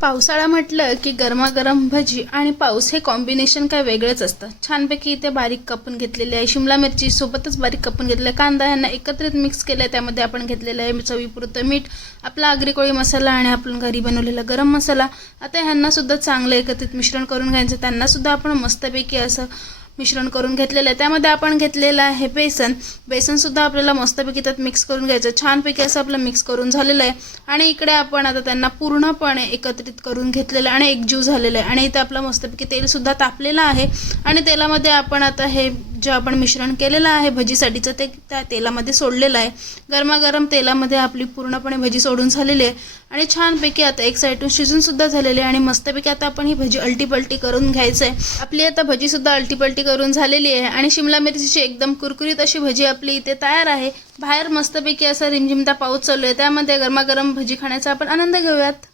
पावसाळा म्हटलं की गरमागरम भजी आणि पाऊस हे कॉम्बिनेशन काय वेगळंच असतं। छानपैकी इथे बारीक कापून घेतलेली आहे शिमला मिरची, सोबतच बारीक कापून घेतलेला कांदा यांना एकत्रित मिक्स केलं आहे। त्यामध्ये आपण घेतलेलं आहे चवीपुरतं मीठ, आपला आगरी कोळी मसाला आणि आपण घरी बनवलेला गरम मसाला। आता ह्यांना सुद्धा चांगलं एकत्रित मिश्रण करून घ्यायचं। त्यांना सुद्धा आपण मस्तपैकी असं मिश्रण करून घेतलेलं आहे। त्यामध्ये आपण घेतलेलं आहे बेसन सुद्धा आपल्याला मस्तपैकी त्यात मिक्स करून घ्यायचं। छानपैकी असं आपलं मिक्स करून झालेलं आहे आणि इकडे आपण आता त्यांना पूर्णपणे एकत्रित करून घेतलेलं आणि एकजीव झालेलं आहे। आणि इथे आपलं मस्तपैकी तेल सुद्धा तापलेलं आहे आणि तेलामध्ये आपण आता हे जे आपण मिश्रण केलेलं आहे भजीसाठीचं ते त्या तेलामध्ये सोडलेलं आहे। गरमागरम तेलामध्ये आपली पूर्णपणे भजी सोडून झालेली आहे आणि छानपैकी आता एक साईडून शिजून सुद्धा झालेली आहे आणि मस्तपैकी आता आपण ही भजी अलटी-पलटी करून घ्यायचं आहे। आपली आता भजी सुद्धा अलटी-पलटी करून झालेली आहे आणि शिमला मिरचीची एकदम कुरकुरीत अशी भजी आपली इथे तयार आहे। बाहेर मस्तपैकी असा रिमझिमता पाऊस चालू आहे, त्यामध्ये गरमागरम भजी खाण्याचा आपण आनंद घेऊयात।